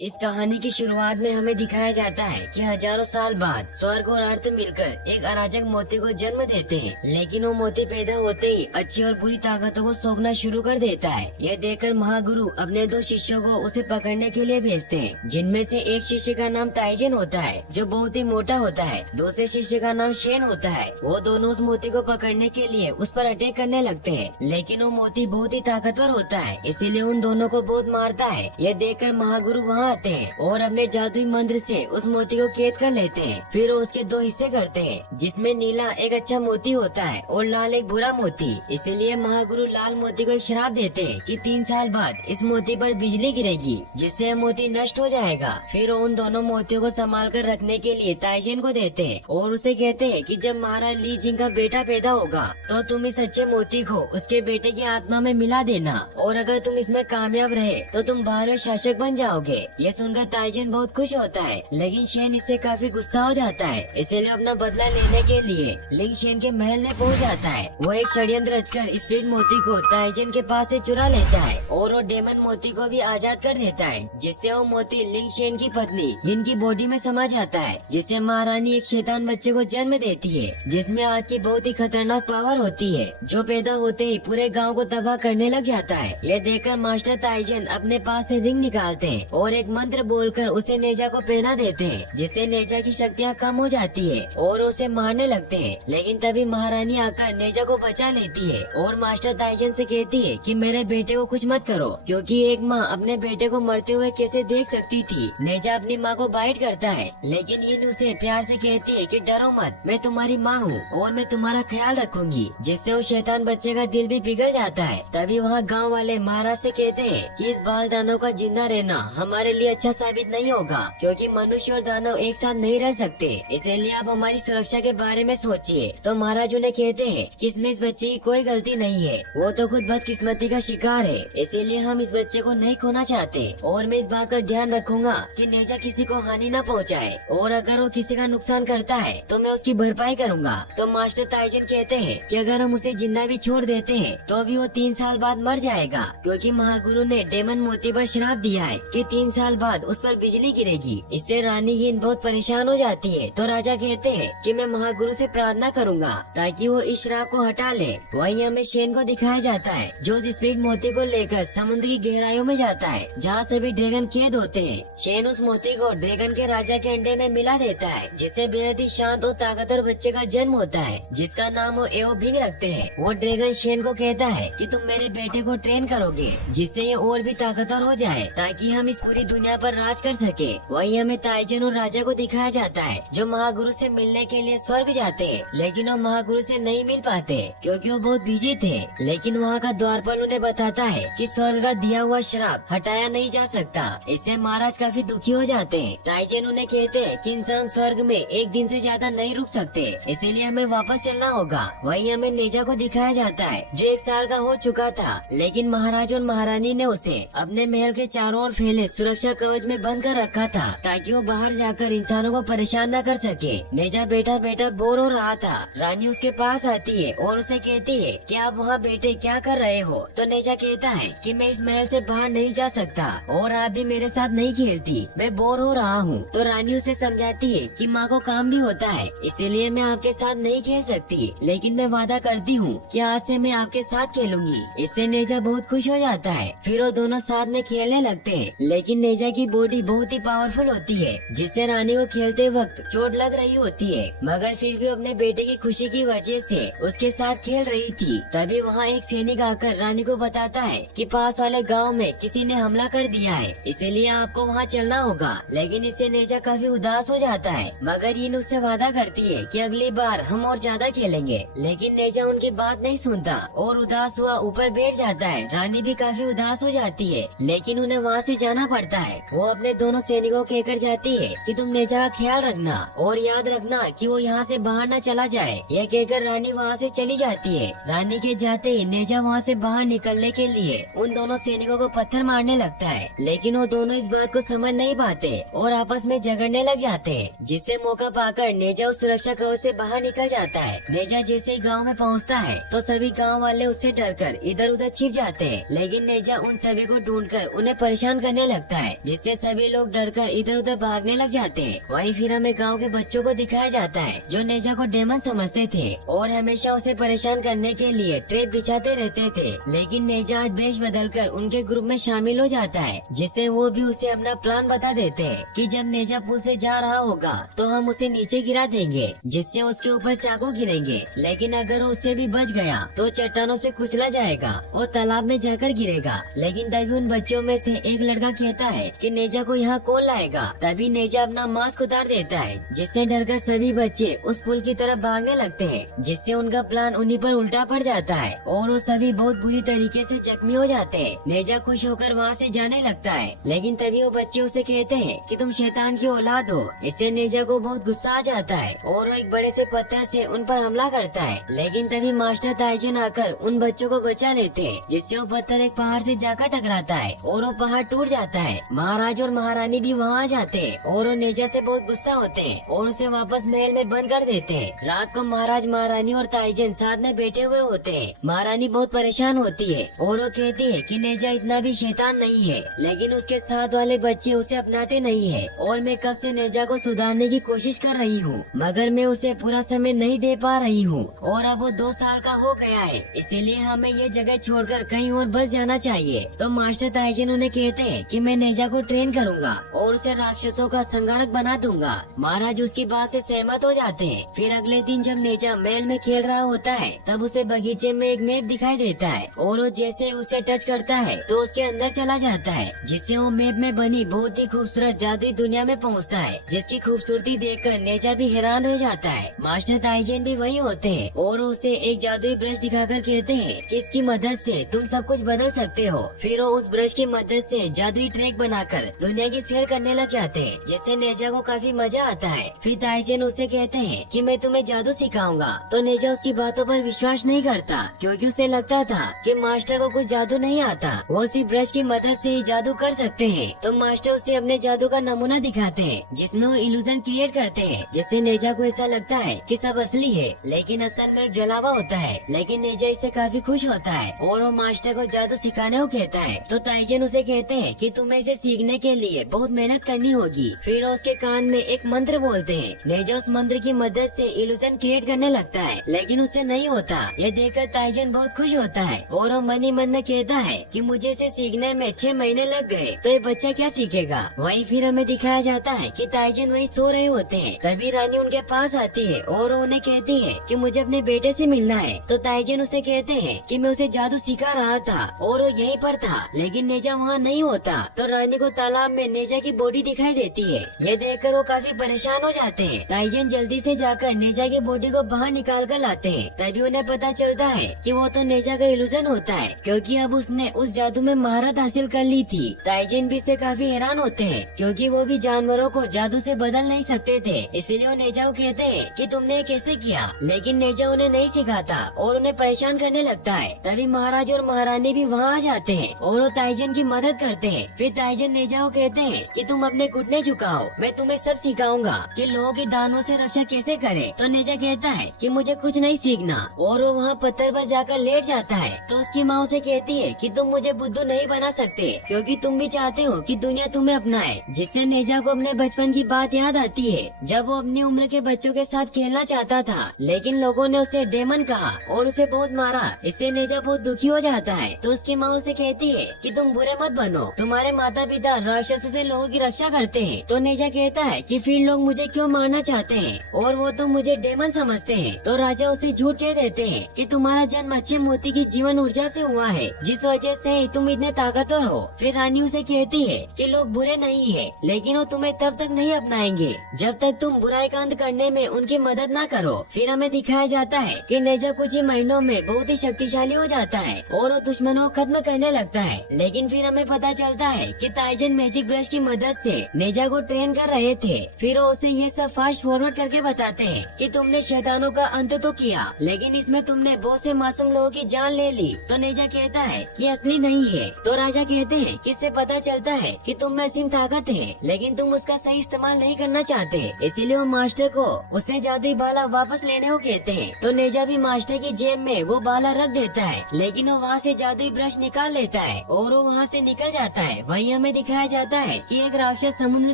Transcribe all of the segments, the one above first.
इस कहानी की शुरुआत में हमें दिखाया जाता है कि हजारों साल बाद स्वर्ग और अर्थ मिलकर एक अराजक मोती को जन्म देते हैं, लेकिन वो मोती पैदा होते ही अच्छी और बुरी ताकतों को सौंपना शुरू कर देता है। यह देखकर महागुरु अपने दो शिष्यों को उसे पकड़ने के लिए भेजते हैं, जिनमें से एक शिष्य का नाम ताइजन होता है जो बहुत ही मोटा होता है। दूसरे शिष्य का नाम शेन होता है। वो दोनों उस मोती को पकड़ने के लिए उस पर अटैक करने लगते हैं, लेकिन वो मोती बहुत ही ताकतवर होता है, इसीलिए उन दोनों को बहुत मारता है। यह देखकर महागुरु वहाँ आते हैं और अपने जादुई मंत्र से उस मोती को कैद कर लेते हैं। फिर वो उसके दो हिस्से करते हैं, जिसमें नीला एक अच्छा मोती होता है और लाल एक बुरा मोती। इसीलिए महागुरु लाल मोती को एक श्राप देते हैं कि 3 साल बाद इस मोती पर बिजली गिरेगी, जिससे यह मोती नष्ट हो जाएगा। फिर वो उन दोनों मोतियों को संभाल कर रखने के लिए ताइजन को देते हैं और उसे कहते हैं कि जब महाराज ली जिंग का बेटा पैदा होगा तो तुम इस अच्छे मोती को उसके बेटे की आत्मा में मिला देना, और अगर तुम इसमें कामयाब रहे तो तुम भारत शासक बन जाओगे। ये सुनकर ताइजन बहुत खुश होता है, लेकिन शेन इससे काफी गुस्सा हो जाता है। इसीलिए अपना बदला लेने के लिए लिंग शेन के महल में पहुंच जाता है। वो एक षड्यंत्र रचकर स्प्लिट मोती को ताइजन के पास से चुरा लेता है और वो डेमन मोती को भी आजाद कर देता है, जिससे वो मोती लिंग शेन की पत्नी यिन की बॉडी में समा जाता है, जिससे महारानी एक शैतान बच्चे को जन्म देती है, जिसमें आग की बहुत ही खतरनाक पावर होती है, जो पैदा होते ही पूरे गाँव को तबाह करने लग जाता है। यह देखकर मास्टर ताइजन अपने पास से रिंग निकालते हैं और एक मंत्र बोलकर उसे नेजा को पहना देते हैं, जिससे नेजा की शक्तियाँ कम हो जाती है और उसे मारने लगते हैं। लेकिन तभी महारानी आकर नेजा को बचा लेती है और मास्टर ताइजन से कहती है कि मेरे बेटे को कुछ मत करो, क्योंकि एक माँ अपने बेटे को मरते हुए कैसे देख सकती थी। नेजा अपनी माँ को बाइट करता है, लेकिन यिन उसे प्यार से कहती है कि डरो मत, मैं तुम्हारी माँ हूँ और मैं तुम्हारा ख्याल रखूंगी, जिससे उस शैतान बच्चे का दिल भी पिघल जाता है। तभी वहाँ गाँव वाले महाराज से कहते हैं कि इस बाल दानव का जिंदा रहना हमारे लिए अच्छा साबित नहीं होगा, क्योंकि मनुष्य और दानव एक साथ नहीं रह सकते, इसलिए आप हमारी सुरक्षा के बारे में सोचिए। तो महाराज उन्हें कहते हैं कि इसमें इस बच्चे की कोई गलती नहीं है, वो तो खुद बदकिस्मती का शिकार है, इसीलिए हम इस बच्चे को नहीं खोना चाहते और मैं इस बात का ध्यान रखूंगा कि नेजा किसी को हानि न पहुंचाए, और अगर वो किसी का नुकसान करता है तो मैं उसकी भरपाई करूंगा। तो मास्टर ताइजन कहते हैं कि अगर हम उसे जिंदा भी छोड़ देते हैं तो भी वो 3 साल बाद मर जाएगा, क्योंकि महागुरु ने डेमन मोती पर श्राप दिया है कि 3 साल बाद उस पर बिजली गिरेगी। इससे रानी यिन बहुत परेशान हो जाती है। तो राजा कहते हैं कि मैं महागुरु से प्रार्थना करूंगा ताकि वो इस श्राप को हटा ले। वहीं हमें शेन को दिखाया जाता है जो उस स्प्लिट मोती को लेकर समुद्र की गहराइयों में जाता है, जहाँ सभी ड्रैगन कैद होते हैं। शेन उस मोती को ड्रैगन के राजा के अंडे में मिला देता है, जिससे बेहद ही शांत और ताकतवर बच्चे का जन्म होता है, जिसका नाम वो एओ बिंग रखते हैं। वो ड्रैगन शेन को कहता है कि तुम मेरे बेटे को ट्रेन करोगे, जिससे ये और भी ताकतवर हो जाए ताकि हम इस पूरी दुनिया पर राज कर सके। वहीं हमें ताइजन और राजा को दिखाया जाता है जो महागुरु से मिलने के लिए स्वर्ग जाते हैं, लेकिन वो महागुरु से नहीं मिल पाते क्योंकि वो बहुत बिजी थे। लेकिन वहाँ का द्वारपाल उन्हें बताता है कि स्वर्ग का दिया हुआ श्राप हटाया नहीं जा सकता। इससे महाराज काफी दुखी हो जाते हैं। ताइजन उन्हें कहते हैं कि इंसान स्वर्ग में एक दिन से ज्यादा नहीं रुक सकते, इसीलिए हमें वापस चलना होगा। वहीं हमें नेजा को दिखाया जाता है जो 1 साल का हो चुका था, लेकिन महाराज और महारानी ने उसे अपने महल के चारों ओर फैले सुरक्षा कवच में बंद कर रखा था ताकि वो बाहर जाकर इंसानों को परेशान न कर सके। नेजा बैठा बैठा बोर हो रहा था। रानी उसके पास आती है और उसे कहती है कि आप वहाँ बैठे क्या कर रहे हो। तो नेजा कहता है कि मैं इस महल से बाहर नहीं जा सकता और आप भी मेरे साथ नहीं खेलती, मैं बोर हो रहा हूँ। तो रानी उसे समझाती है कि माँ को काम भी होता है, इसीलिए मैं आपके साथ नहीं खेल सकती, लेकिन मैं वादा करती हूँ कि आज से मैं आपके साथ खेलूंगी। इससे नेजा बहुत खुश हो जाता है। फिर वो दोनों साथ में खेलने लगते हैं, लेकिन नेजा की बॉडी बहुत ही पावरफुल होती है, जिससे रानी को खेलते वक्त चोट लग रही होती है, मगर फिर भी अपने बेटे की खुशी की वजह से उसके साथ खेल रही थी। तभी वहाँ एक सैनिक आकर रानी को बताता है कि पास वाले गांव में किसी ने हमला कर दिया है, इसीलिए आपको वहाँ चलना होगा। लेकिन इससे नेजा काफी उदास हो जाता है, मगर यिन उससे वादा करती है कि अगली बार हम और ज्यादा खेलेंगे। लेकिन नेजा उनकी बात नहीं सुनता और उदास हुआ ऊपर बैठ जाता है। रानी भी काफी उदास हो जाती है, लेकिन उन्हें वहाँ से जाना पड़ता है। वो अपने दोनों सैनिकों कहकर जाती है कि तुम नेजा का ख्याल रखना और याद रखना कि वो यहाँ से बाहर न चला जाए। यह कहकर रानी वहाँ से चली जाती है। रानी के जाते ही नेजा वहाँ से बाहर निकलने के लिए उन दोनों सैनिकों को पत्थर मारने लगता है, लेकिन वो दोनों इस बात को समझ नहीं पाते और आपस में झगड़ने लग जाते हैं, जिससे मौका पाकर नेजा उस सुरक्षा कवच से बाहर निकल जाता है। नेजा जैसे ही गाँव में पहुँचता है तो सभी गाँव वाले उससे डरकर इधर उधर छिप जाते हैं, लेकिन नेजा उन सभी को ढूंढकर उन्हें परेशान करने लगता है। है, जिससे सभी लोग डरकर इधर उधर भागने लग जाते हैं। वहीं फिर हमें गांव के बच्चों को दिखाया जाता है जो नेजा को डेमन समझते थे और हमेशा उसे परेशान करने के लिए ट्रैप बिछाते रहते थे। लेकिन नेजा आज वेश बदलकर उनके ग्रुप में शामिल हो जाता है, जिससे वो भी उसे अपना प्लान बता देते हैं कि जब नेजा पुल से जा रहा होगा तो हम उसे नीचे गिरा देंगे, जिससे उसके ऊपर चाकू गिरेंगे। लेकिन अगर वो उससे भी बच गया तो चट्टानों से कुचला जाएगा और तालाब में जाकर गिरेगा। लेकिन तभी उन बच्चों में से एक लड़का कहता है कि नेजा को यहाँ कौन लाएगा। तभी नेजा अपना मास्क उतार देता है, जिससे डरकर सभी बच्चे उस पुल की तरफ भागने लगते हैं, जिससे उनका प्लान उन्हीं पर उल्टा पड़ जाता है और वो सभी बहुत बुरी तरीके से जख्मी हो जाते हैं। नेजा खुश होकर वहाँ से जाने लगता है, लेकिन तभी वो बच्चे उसे कहते हैं कि तुम शैतान की औलाद हो। इससे नेजा को बहुत गुस्सा आ जाता है और वो एक बड़े से पत्थर से उन पर हमला करता है। लेकिन तभी मास्टर ताइजन आकर उन बच्चों को बचा लेते हैं, जिससे वो पत्थर एक पहाड़ से जाकर टकराता है और वो पहाड़ टूट जाता है। महाराज और महारानी भी वहाँ आ जाते हैं और वो नेजा से बहुत गुस्सा होते हैं और उसे वापस महल में बंद कर देते हैं। रात को महाराज, महारानी और ताइजन साथ में बैठे हुए होते हैं। महारानी बहुत परेशान होती है और वो कहती है कि नेजा इतना भी शैतान नहीं है, लेकिन उसके साथ वाले बच्चे उसे अपनाते नहीं है और मैं कब से नेजा को सुधारने की कोशिश कर रही हूँ, मगर मैं उसे पूरा समय नहीं दे पा रही हूँ और अब वो 2 साल का हो गया है, इसीलिए हमें ये जगह छोड़कर कहीं और बस जाना चाहिए। तो मास्टर ताइजन उन्हें कहते हैं कि मैं नेजा को ट्रेन करूँगा और उसे राक्षसों का संहारक बना दूंगा। महाराज उसकी बात से सहमत हो जाते हैं। फिर अगले दिन जब नेजा महल में खेल रहा होता है तब उसे बगीचे में एक मैप दिखाई देता है और वो जैसे उसे टच करता है तो उसके अंदर चला जाता है, जिससे वो मैप में बनी बहुत ही खूबसूरत जादुई दुनिया में पहुंचता है, जिसकी खूबसूरती देखकर नेजा भी हैरान रह जाता है। मास्टर ताइजन भी वही होते हैं और उसे एक जादुई ब्रश दिखाकर कहते हैं कि इसकी मदद से तुम सब कुछ बदल सकते हो। फिर वो उस ब्रश की मदद से जादुई ट्रैक बनाकर दुनिया की सैर करने लग जाते हैं, जिससे नेजा को काफी मजा आता है। फिर ताइजन उसे कहते हैं कि मैं तुम्हें जादू सिखाऊंगा, तो नेजा उसकी बातों पर विश्वास नहीं करता, क्योंकि उसे लगता था कि मास्टर को कुछ जादू नहीं आता, वो सिर्फ ब्रश की मदद से ही जादू कर सकते हैं। तो मास्टर उसे अपने जादू का नमूना दिखाते हैं, जिसमें वो इल्यूजन क्रिएट करते हैं, जिससे नेजा को ऐसा लगता है कि सब असली है, लेकिन असल में एक जलावा होता है। लेकिन नेजा इससे काफी खुश होता है और वो मास्टर को जादू सिखाने को कहता है। तो ताइजन उसे कहते हैं कि तुम्हें इसे सीखने के लिए बहुत मेहनत करनी होगी। फिर वो उसके कान में एक मंत्र बोलते हैं। नेजा उस मंत्र की मदद से इल्यूजन क्रिएट करने लगता है, लेकिन उससे नहीं होता। यह देखकर ताइजन बहुत खुश होता है और वो मन ही मन में कहता है कि मुझे इसे सीखने में 6 महीने लग गए, तो ये बच्चा क्या सीखेगा। वहीं फिर हमें दिखाया जाता है कि ताइजन वहीं सो रहे होते हैं। तभी रानी उनके पास आती है और उन्हें कहती है कि मुझे अपने बेटे से मिलना है। तो ताइजन उसे कहते हैं कि मैं उसे जादू सिखा रहा था और वो यहीं पर था, लेकिन नेजा वहाँ नहीं होता। तो रानी को तालाब में नेजा की बॉडी दिखाई देती है। ये देखकर वो काफी परेशान हो जाते हैं। ताइजन जल्दी से जाकर नेजा की बॉडी को बाहर निकाल कर लाते हैं। तभी उन्हें पता चलता है कि वो तो नेजा का इल्यूजन होता है, क्योंकि अब उसने उस जादू में महारत हासिल कर ली थी। ताइजन भी इससे काफी हैरान होते हैं, क्योंकि वो भी जानवरों को जादू से बदल नहीं सकते थे, इसीलिए वो नेजा को कहते हैं कि तुमने ये कैसे किया। लेकिन नेजा उन्हें नहीं सिखाता और उन्हें परेशान करने लगता है। तभी महाराज और महारानी भी वहाँ आ जाते हैं और वो ताइजन की मदद करते हैं। फिर ताइजन नेजा को कहते हैं कि तुम अपने घुटने झुकाओ, मैं तुम्हें सब सिखाऊंगा कि लोगों की दानों से रक्षा कैसे करे। तो नेजा कहता है कि मुझे कुछ नहीं सीखना और वो वहाँ पत्थर पर जाकर लेट जाता है। तो उसकी माँ उसे कहती है कि तुम मुझे बुद्धू नहीं बना सकते, क्योंकि तुम भी चाहते हो कि दुनिया तुम्हें अपनाए। जिससे नेजा को अपने बचपन की बात याद आती है, जब वो अपनी उम्र के बच्चों के साथ खेलना चाहता था, लेकिन लोगों ने उसे डेमन कहा और उसे बहुत मारा। इससे नेजा बहुत दुखी हो जाता है। तो उसकी माँ उसे कहती है कि तुम बुरे मत बनो, तुम्हारे माता पिता राक्षसों से लोगों की रक्षा करते हैं। तो नेजा कहता है कि फिर लोग मुझे क्यों मारना चाहते हैं, और वो तो मुझे डेमन समझते हैं। तो राजा उसे झूठ कह देते हैं कि तुम्हारा जन्म अच्छे मोती की जीवन ऊर्जा से हुआ है, जिस वजह से तुम इतने ताकतवर हो। फिर रानी उसे कहती है कि लोग बुरे नहीं है, लेकिन वो तुम्हें तब तक नहीं अपनाएंगे जब तक तुम बुराई का अंत करने में उनकी मदद न करो। फिर हमें दिखाया जाता है कि नेजा कुछ ही महीनों में बहुत ही शक्तिशाली हो जाता है और वो दुश्मनों को खत्म करने लगता है। लेकिन फिर हमें पता चलता है कि ताइजन मैजिक ब्रश की मदद से नेजा को ट्रेन कर रहे थे। फिर वो उसे ये सब फास्ट फॉरवर्ड करके बताते हैं कि तुमने शैतानों का अंत तो किया, लेकिन इसमें तुमने बहुत से मासूम लोगों की जान ले ली। तो नेजा कहता है कि असली नहीं है। तो राजा कहते हैं कि इससे पता चलता है कि तुम में असीम ताकत है, लेकिन तुम उसका सही इस्तेमाल नहीं करना चाहते। इसीलिए वो मास्टर को उससे जादुई बाला वापस लेने को कहते हैं। तो नेजा भी मास्टर की जेब में वो बाला रख देता है, लेकिन वो वहाँ से जादुई ब्रश निकाल लेता है और वो वहाँ से निकल जाता है। वहीं वहीं हमें दिखाया जाता है कि एक राक्षस समुद्र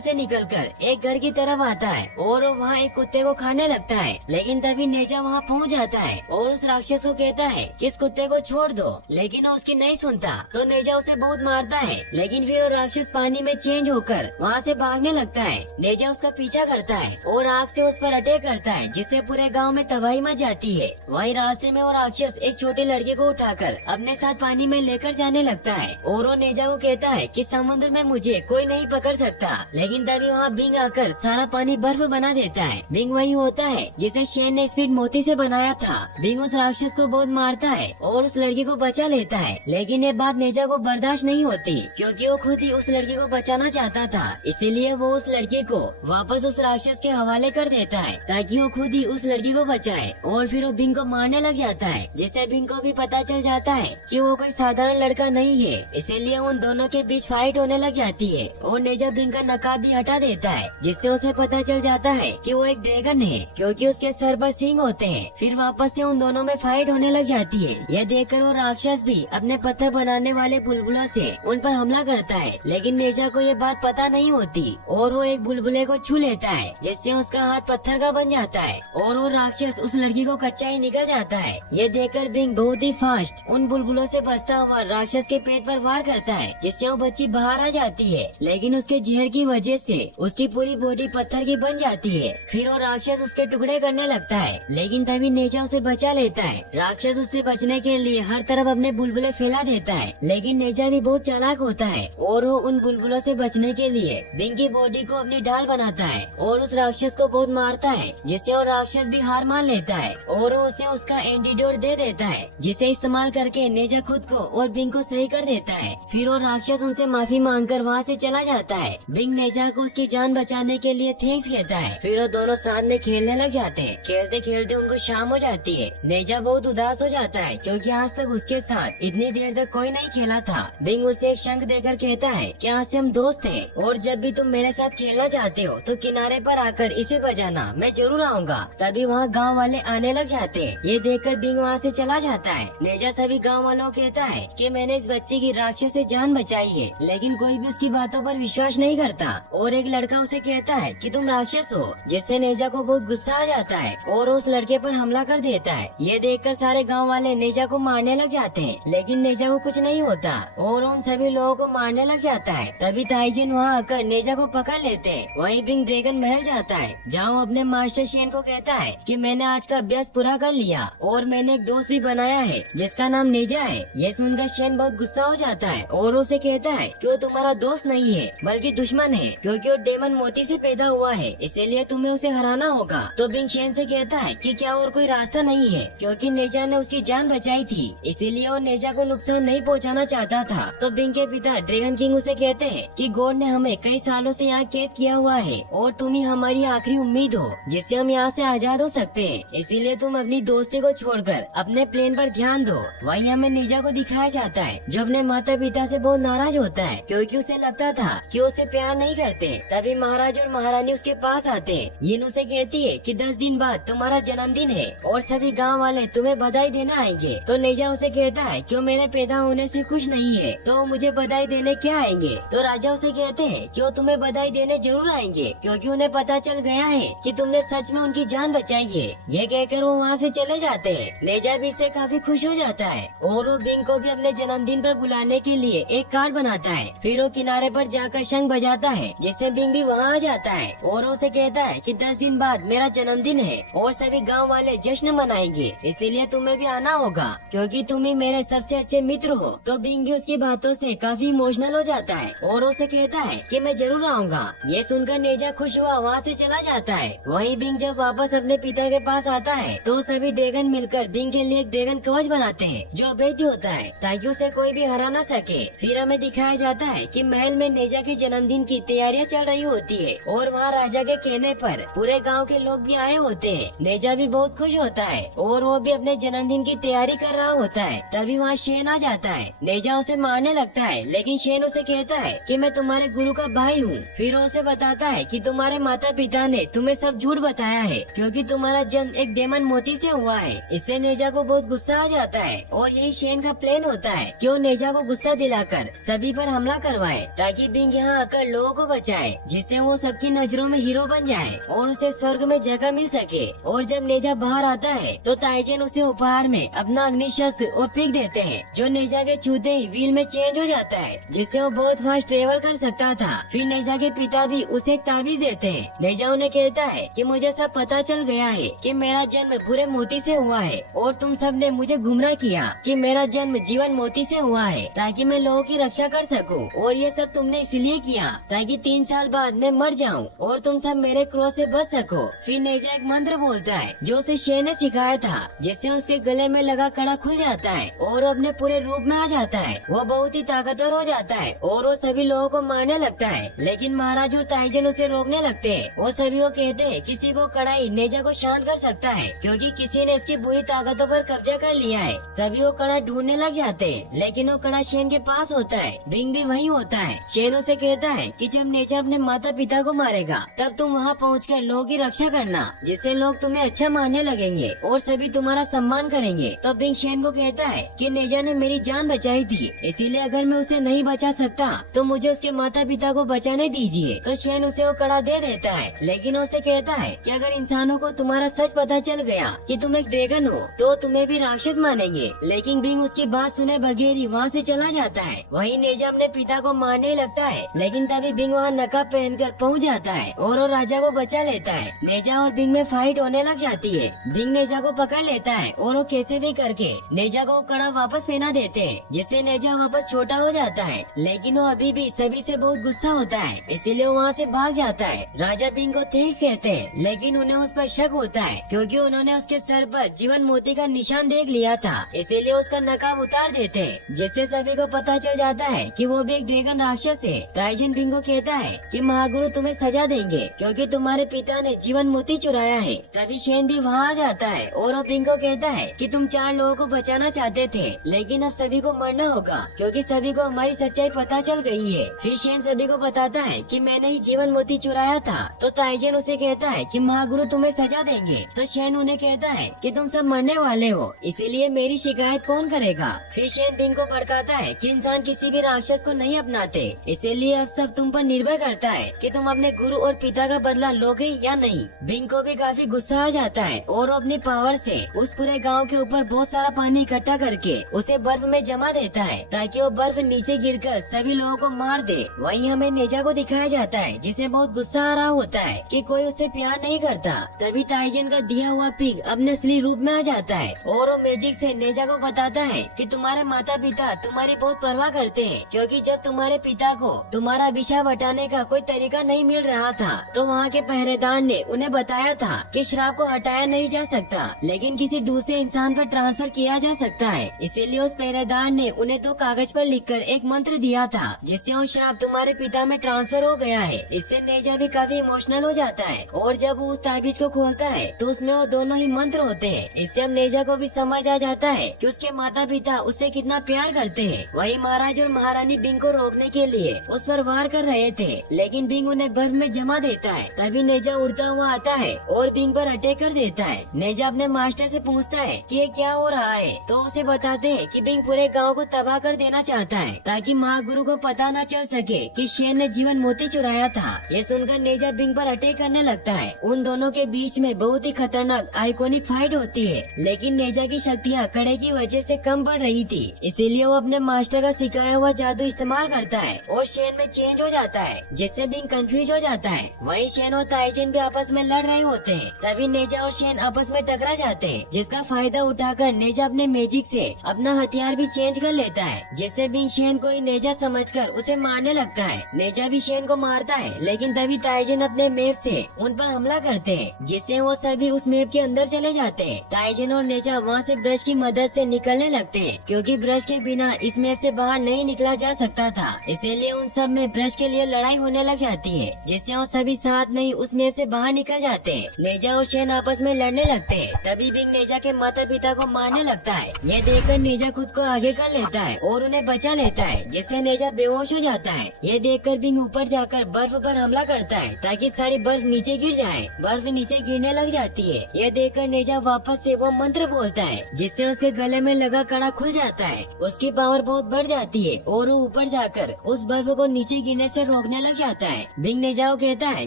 से निकलकर एक घर की तरफ आता है और वो वहाँ एक कुत्ते को खाने लगता है। लेकिन तभी नेजा वहाँ पहुँच जाता है और उस राक्षस को कहता है कि इस कुत्ते को छोड़ दो, लेकिन वो उसकी नहीं सुनता तो नेजा उसे बहुत मारता है। लेकिन फिर वो राक्षस पानी में चेंज होकर वहाँ से भागने लगता है। नेजा उसका पीछा करता है और आग से उस पर अटैक करता है, जिससे पूरे गाँव में तबाही मच जाती है। वहीं रास्ते में वो राक्षस एक छोटे लड़के को उठाकर अपने साथ पानी में लेकर जाने लगता है और वो नेजा को कहता है कि समुद्र में मुझे कोई नहीं पकड़ सकता। लेकिन तभी वहाँ बिंग आकर सारा पानी बर्फ बना देता है। बिंग वही होता है जिसे शेन ने स्पीड मोती से बनाया था। बिंग उस राक्षस को बहुत मारता है और उस लड़की को बचा लेता है। लेकिन ये बात नेजा को बर्दाश्त नहीं होती, क्योंकि वो खुद ही उस लड़की को बचाना चाहता था। इसीलिए वो उस लड़की को वापस उस राक्षस के हवाले कर देता है ताकि वो खुद ही उस लड़की को बचाए। और फिर वो बिंग को मारने लग जाता है, जिससे बिंग को भी पता चल जाता है कि वो कोई साधारण लड़का नहीं है। इसीलिए उन दोनों के बीच फाइट होने लग जाती है और नेजा बिंग का नकाब भी हटा देता है, जिससे उसे पता चल जाता है कि वो एक ड्रैगन है, क्योंकि उसके सर पर सींग होते हैं। फिर वापस से उन दोनों में फाइट होने लग जाती है। यह देखकर वो राक्षस भी अपने पत्थर बनाने वाले बुलबुला से उन पर हमला करता है। लेकिन नेजा को ये बात पता नहीं होती और वो एक बुलबुले को छू लेता है, जिससे उसका हाथ पत्थर का बन जाता है और वो राक्षस उस लड़की को कच्चा ही निकल जाता है। ये देखकर बिंग बहुत ही फास्ट उन बुलबुलों से बचता हुआ राक्षस के पेट पर वार करता है, जिससे वो बच्ची बाहर आ जाती है। लेकिन उसके जहर की वजह से उसकी पूरी बॉडी पत्थर की बन जाती है। फिर वो राक्षस उसके टुकड़े करने लगता है, लेकिन तभी नेजा उसे बचा लेता है। राक्षस उससे बचने के लिए हर तरफ अपने बुलबुले फैला देता है, लेकिन नेजा भी बहुत चालाक होता है और वो उन बुलबुलों से बचने के लिए बिंग की बॉडी को अपनी ढाल बनाता है और उस राक्षस को बहुत मारता है, जिससे वो राक्षस भी हार मान लेता है और वो उसे उसका एंटीडोट दे देता है, जिसे इस्तेमाल करके नेजा खुद को और बिंग को सही कर देता है। फिर वो राक्षस उनसे माफी मांगकर वहाँ से चला जाता है। बिंग नेजा को उसकी जान बचाने के लिए थैंक्स कहता है। फिर वो दोनों साथ में खेलने लग जाते हैं। खेलते खेलते उनको शाम हो जाती है। नेजा बहुत उदास हो जाता है, क्योंकि आज तक उसके साथ इतनी देर तक कोई नहीं खेला था। बिंग उसे एक शंख देकर कहता है कि आज से हम दोस्त हैं और जब भी तुम मेरे साथ खेलना चाहते हो तो किनारे पर आकर इसे बजाना, मैं जरूर आऊँगा। तभी वहाँ गाँव वाले आने लग जाते हैं। ये देखकर बिंग वहाँ से चला जाता है। नेजा सभी गाँव वालों को कहता है कि मैंने इस बच्ची की राक्षस से जान बचाई है, लेकिन कोई भी उसकी बातों पर विश्वास नहीं करता। और एक लड़का उसे कहता है कि तुम राक्षस हो, जिससे नेजा को बहुत गुस्सा आ जाता है और उस लड़के पर हमला कर देता है। ये देखकर सारे गांव वाले नेजा को मारने लग जाते हैं, लेकिन नेजा को कुछ नहीं होता और उन सभी लोगों को मारने लग जाता है। तभी ताइजिन वहाँ आकर नेजा को पकड़ लेते हैं। वहीं बिंग ड्रैगन महल जाता है, जहाँ वो अपने मास्टर शेन को कहता है कि मैंने आज का अभ्यास पूरा कर लिया और मैंने एक दोस्त भी बनाया है जिसका नाम नेजा है। ये सुनकर शेन बहुत गुस्सा हो जाता है और उसे कहता है कि वो तुम्हारा दोस्त नहीं है बल्कि दुश्मन है, क्योंकि वो डेमन मोती से पैदा हुआ है, इसीलिए तुम्हें उसे हराना होगा। तो बिंग शेन से कहता है कि क्या और कोई रास्ता नहीं है, क्योंकि नेजा ने उसकी जान बचाई थी, इसीलिए वो नेजा को नुकसान नहीं पहुंचाना चाहता था। तो बिंग के पिता ड्रैगन किंग उसे कहते हैं कि गॉड ने हमें कई सालों से यहाँ कैद किया हुआ है और तुम ही हमारी आखिरी उम्मीद हो जिससे हम यहाँ से आजाद हो सकते हैं, इसीलिए तुम अपनी दोस्ती को छोड़कर अपने प्लेन पर ध्यान दो। वहीं हमें नेजा को दिखाया जाता है जो अपने माता पिता से बहुत नाराज होता है, क्योंकि उसे लगता था कि उसे प्यार नहीं करते। तभी महाराज और महारानी उसके पास आते हैं। यिन उसे कहती है कि 10 दिन बाद तुम्हारा जन्मदिन है और सभी गांव वाले तुम्हें बधाई देने आएंगे। तो नेजा उसे कहता है कि वो मेरे पैदा होने से खुश नहीं है, तो वो मुझे बधाई देने क्या आएंगे। तो राजा उसे कहते हैं कि वो तुम्हें बधाई देने जरूर आएंगे, क्योंकि उन्हें पता चल गया है कि तुमने सच में उनकी जान बचाई है। ये कहकर वो वहाँ से चले जाते हैं। नेजा भी इससे काफी खुश हो जाता है और वो बिंग को भी अपने जन्मदिन पर बुलाने के लिए एक कार्ड बनाता है। फिर वो किनारे पर जाकर शंख बजाता है, जिससे बिंग भी वहाँ आ जाता है और उसे कहता है कि 10 दिन बाद मेरा जन्मदिन है और सभी गांव वाले जश्न मनाएंगे, इसीलिए तुम्हें भी आना होगा, क्योंकि तुम ही मेरे सबसे अच्छे मित्र हो। तो बिंग भी उसकी बातों से काफी इमोशनल हो जाता है और उसे कहता है कि मैं जरूर आऊँगा। ये सुनकर नेजा खुश हुआ वहाँ से चला जाता है। वहीं बिंग जब वापस अपने पिता के पास आता है तो सभी ड्रैगन मिलकर बिंग के लिए ड्रैगन कवच बनाते हैं, जो अवैध होता है ताकि उसे कोई भी हरा न सके। फिर हमें दिखाया जाता है कि महल में नेजा के जन्मदिन की तैयारियां चल रही होती है और वहाँ राजा के कहने पर पूरे गांव के लोग भी आए होते हैं। नेजा भी बहुत खुश होता है और वो भी अपने जन्मदिन की तैयारी कर रहा होता है। तभी वहाँ शेन आ जाता है। नेजा उसे मारने लगता है, लेकिन शेन उसे कहता है कि मैं तुम्हारे गुरु का भाई हूँ। फिर वो उसे बताता है कि तुम्हारे माता पिता ने तुम्हें सब झूठ बताया है, क्योंकि तुम्हारा जन्म एक डेमन मोती से हुआ है। इससे नेजा को बहुत गुस्सा आ जाता है और यही शेन का प्लान होता है कि वो नेजा को गुस्सा दिलाकर सभी पर हमला हमला करवाए ताकि बिंग यहाँ आकर लोगों को बचाए, जिससे वो सबकी नजरों में हीरो बन जाए और उसे स्वर्ग में जगह मिल सके। और जब नेजा बाहर आता है तो ताइजन उसे उपहार में अपना अग्नि शस्त्र और पिक देते हैं, जो नेजा के छूते ही व्हील में चेंज हो जाता है, जिससे वो बहुत फास्ट ट्रेवल कर सकता था। फिर नेजा के पिता भी उसे एक ताबीज देते हैं। नेजा उन्हें कहता है कि मुझे सब पता चल गया है कि मेरा जन्म बुरे मोती से हुआ है और तुम सब ने मुझे गुमराह किया कि मेरा जन्म जीवन मोती से हुआ है ताकि मैं लोगों की रक्षा कर सकूं, और ये सब तुमने इसलिए किया ताकि 3 साल बाद मैं मर जाऊं और तुम सब मेरे क्रोध से बच सको। फिर नेजा एक मंत्र बोलता है जो उसे शेर ने सिखाया था, जिससे उसके गले में लगा कड़ा खुल जाता है और वो अपने पूरे रूप में आ जाता है। वो बहुत ही ताकतवर हो जाता है और वो सभी लोगों को मारने लगता है, लेकिन महाराज और ताइजन उसे रोकने लगते हैं। वो सभी को कहते हैं किसी को कड़ाई नेजा को शांत कर सकता है क्योंकि किसी ने इसकी बुरी ताकतों पर कब्जा कर लिया है। सभी वो कड़ा ढूंढने लग जाते हैं, लेकिन वो कड़ा शेन के पास होता है। बिंग भी वहीं होता है। शेन उसे कहता है कि जब नेजा अपने माता पिता को मारेगा तब तुम वहाँ पहुँचकर लोगों की रक्षा करना, जिससे लोग तुम्हें अच्छा मानने लगेंगे और सभी तुम्हारा सम्मान करेंगे। तो बिंग शेन को कहता है कि नेजा ने मेरी जान बचाई थी, इसीलिए अगर मैं उसे नहीं बचा सकता तो मुझे उसके माता पिता को बचाने दीजिए। तो शेन उसे वो कड़ा दे देता है, लेकिन उसे कहता है कि अगर इंसानों को तुम्हारा सच पता चल गया कि तुम एक ड्रैगन हो तो तुम्हें भी राक्षस मानेंगे। लेकिन बिंग उसकी बात सुने बगैर ही वहाँ से चला जाता है। वहीं नेजा अपने पिता को मारने लगता है, लेकिन तभी बिंग वहाँ नकाब पहनकर पहुँच जाता है और वो राजा को बचा लेता है। नेजा और बिंग में फाइट होने लग जाती है। बिंग नेजा को पकड़ लेता है और वो कैसे भी करके नेजा को कड़ा वापस पहना देते हैं, जिससे नेजा वापस छोटा हो जाता है। लेकिन वो अभी भी सभी से बहुत गुस्सा होता है, इसीलिए वो वहाँ से भाग जाता है। राजा बिंग को थैंक्स कहते हैं, लेकिन उन्हें उस पर शक होता है क्योंकि उन्होंने उसके सर पर जीवन मोती का निशान देख लिया था, इसीलिए उसका नकाब उतार देते हैं, जिससे सभी को पता चल जाता है कि वो भी एक ड्रैगन राक्षस है। ताइजन बिंग को कहता है कि महागुरु तुम्हें सजा देंगे क्योंकि तुम्हारे पिता ने जीवन मोती चुराया है। तभी शेन भी वहाँ आ जाता है और वो बिंग को कहता है कि तुम 4 लोगों को बचाना चाहते थे, लेकिन अब सभी को मरना होगा क्योंकि सभी को हमारी सच्चाई पता चल गई है। फिर शेन सभी को बताता है कि मैंने ही जीवन मोती चुराया था। तो ताइजन उसे कहता है कि महागुरु तुम्हें सजा देंगे। तो शेन उन्हें कहता है कि तुम सब मरने वाले हो, इसीलिए मेरी शिकायत कौन करेगा। फिर शेन बिंग को भड़काता है कि इंसान किसी भी राक्षस को नहीं अपनाते, इसीलिए अब सब तुम पर निर्भर करता है कि तुम अपने गुरु और पिता का बदला लोगे या नहीं। बिंग को भी काफी गुस्सा आ जाता है और अपनी पावर से उस पूरे गाँव के ऊपर बहुत सारा पानी इकट्ठा करके उसे बर्फ में जमा देता है ताकि वो बर्फ नीचे गिरकर सभी लोगों को मार दे। वहीं हमें नेजा को दिखाया जाता है जिसे बहुत गुस्सा आ रहा होता है कि कोई उससे प्यार नहीं करता। तभी ताइजन का दिया हुआ पिग अपने असली रूप में आ जाता है और वो मैजिक से नेजा को बताता है कि तुम्हारे माता पिता तुम्हारी बहुत परवाह करते हैं, क्योंकि जब तुम्हारे पिता को तुम्हारा अभिशाप हटाने का कोई तरीका नहीं मिल रहा था तो वहाँ के पहरेदार ने उन्हें बताया था कि श्राप को हटाया नहीं जा सकता, लेकिन किसी दूसरे इंसान पर ट्रांसफर किया जा सकता है। इसीलिए उस पहरेदार ने उन्हें 2 कागज पर लिखकर एक मंत्र दिया था, जिससे वो श्राप तुम्हारे पिता में ट्रांसफर हो गया है। इससे नेजा भी काफी इमोशनल हो जाता है और जब वो उस ताबीज को खोलता है तो उसमें वो दोनों ही मंत्र होते हैं। इससे अब नेजा को भी समझ आ जाता है कि उसके माता पिता उससे कितना प्यार करते हैं। वही महाराज और महारानी बिंग को रोकने के लिए उस पर वार कर रहे थे, लेकिन बिंग उन्हें बर्फ में जमा देता है। तभी नेजा उड़ता हुआ आता है और बिंग पर अटैक कर देता है। नेजा अपने मास्टर से पूछता है कि ये क्या हो रहा है, तो उसे बताते हैं कि बिंग पूरे गांव को तबाह कर देना चाहता है ताकि महागुरु को पता न चल सके कि शेन ने जीवन मोती चुराया था। ये सुनकर नेजा बिंग पर अटैक करने लगता है। उन दोनों के बीच में बहुत ही खतरनाक आइकॉनिक फाइट होती है, लेकिन नेजा की शक्तियाँ कड़े की वजह से कम बढ़ रही थी, इसीलिए वो अपने मास्टर का सिखाया हुआ जादू इस्तेमाल करता है और शेन में चेंज हो जाता है, जिससे बिंग कंफ्यूज हो जाता है। वहीं शेन और ताइजन भी आपस में लड़ रहे होते हैं। तभी नेजा और शेन आपस में टकरा जाते हैं, जिसका फायदा उठाकर नेजा अपने मैजिक से अपना हथियार भी चेंज कर लेता है, जिससे बिंग शेन को ही नेजा समझकर उसे मारने लगता है। नेजा भी शेन को मारता है, लेकिन तभी ताइजन अपने मैप से उन पर हमला करते हैं, जिससे वो सभी उस मैप के अंदर चले जाते हैं। ताइजन और नेजा वहाँ से ब्रश की मदद से निकलने लगते हैं, क्योंकि ब्रश के बिना इस मैप से बाहर नहीं निकला जा सकता था। इसीलिए उन सब में ब्रश के लिए लड़ाई होने लग जाती है, जिससे वो सभी साथ में ही उस मैप से बाहर निकल जाते हैं। नेजा और शेन आपस में लड़ने लगते हैं। तभी बिंग नेजा के माता पिता को मारने लगता है। ये देखकर नेजा खुद को आगे कर लेता है और उन्हें बचा लेता है, जिससे नेजा बेहोश हो जाता है। ये देखकर बिंग ऊपर जाकर बर्फ पर हमला करता है ताकि सारी बर्फ नीचे गिर जाए। बर्फ नीचे गिरने लग जाती है। ये देखकर नेजा वापस से वो मंत्र बोलता है, जिससे उसके गले में लगा कड़ा खुल जाता है। उसकी पावर बहुत बढ़ जाती है और वो ऊपर जाकर उस बर्फ को नीचे गिरने से रोकने लग जाता है। बिंग नेजा को कहता है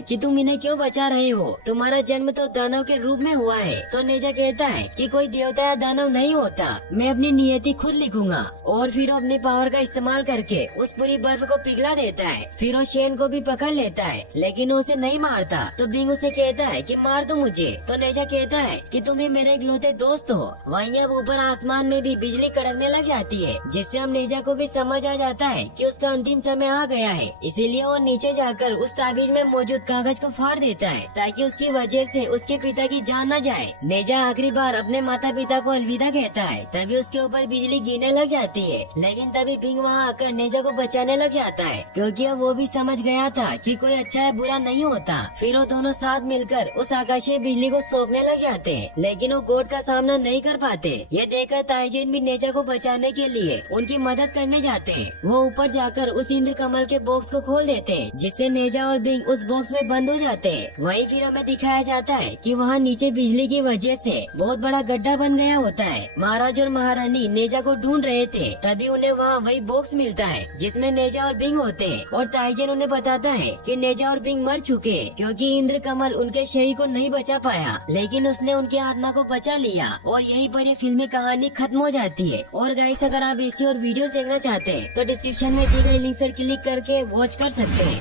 कि तुम इन्हें क्यों बचा रहे हो, तुम्हारा जन्म तो दानव के रूप में हुआ है। तो नेजा कहता है कि कोई देवता या दानव नहीं होता, मैं अपनी नियति खुद लिखूंगा। और फिर वो अपने पावर का इस्तेमाल करके उस पूरी बर्फ को पिघला देता है। फिर वो शेन को भी पकड़ लेता है, लेकिन वो उसे नहीं मारता। तो बिंग उसे कहता है कि मार दो मुझे। तो नेजा कहता है कि तुम ही मेरे इकलौते दोस्त हो। वहीं अब ऊपर आसमान में भी बिजली कड़कने लग जाती है, जिससे हम नेजा को भी समझ आ जाता है कि उसका अंतिम समय आ गया है। इसीलिए वो नीचे जाकर उस ताबीज में मौजूद कागज को फाड़ देता है, ताकि उसकी वजह से उसके पिता की जान न जाए। नेजा आखिरी बार अपने माता पिता को अलविदा कहता है, तभी उसके ऊपर बिजली गिरने लग जाती है। लेकिन तभी बिंग वहाँ आकर नेजा को बचाने लग जाता है, क्योंकि अब वो भी समझ गया था कि कोई अच्छा या बुरा नहीं होता। फिर वो दोनों साथ मिलकर उस आकाशीय बिजली को सोखने लग जाते हैं, लेकिन वो गोड का सामना नहीं कर पाते। ये देखकर ताइजीन भी नेजा को बचाने के लिए उनकी मदद करने जाते हैं। वो ऊपर जाकर उस इंद्र कमल के बॉक्स को खोल देते हैं, जिससे नेजा और बिंग उस बॉक्स में बंद हो जाते हैं। वहीं फिर हमें दिखाया जाता है कि वहाँ नीचे बिजली की वजह से बहुत बड़ा गड्ढा बन गया होता है। महाराज और महारानी नेजा को ढूंढ रहे थे, तभी उन्हें वहाँ वही बॉक्स मिलता है जिसमें नेजा और बिंग होते हैं। और ताइजीन उन्हें बताता है कि नेजा और बिंग मर चुके क्योंकि इंद्र कमल उनके शरीर को नहीं बचा पाया, लेकिन उसने उनकी आत्मा को बचा लिया। और यहीं पर ये फिल्मी कहानी खत्म हो जाती है। और गाइस, अगर आप ऐसी और वीडियोस देखना चाहते हैं तो डिस्क्रिप्शन में दी गई लिंक पर क्लिक करके वॉच कर सकते हैं।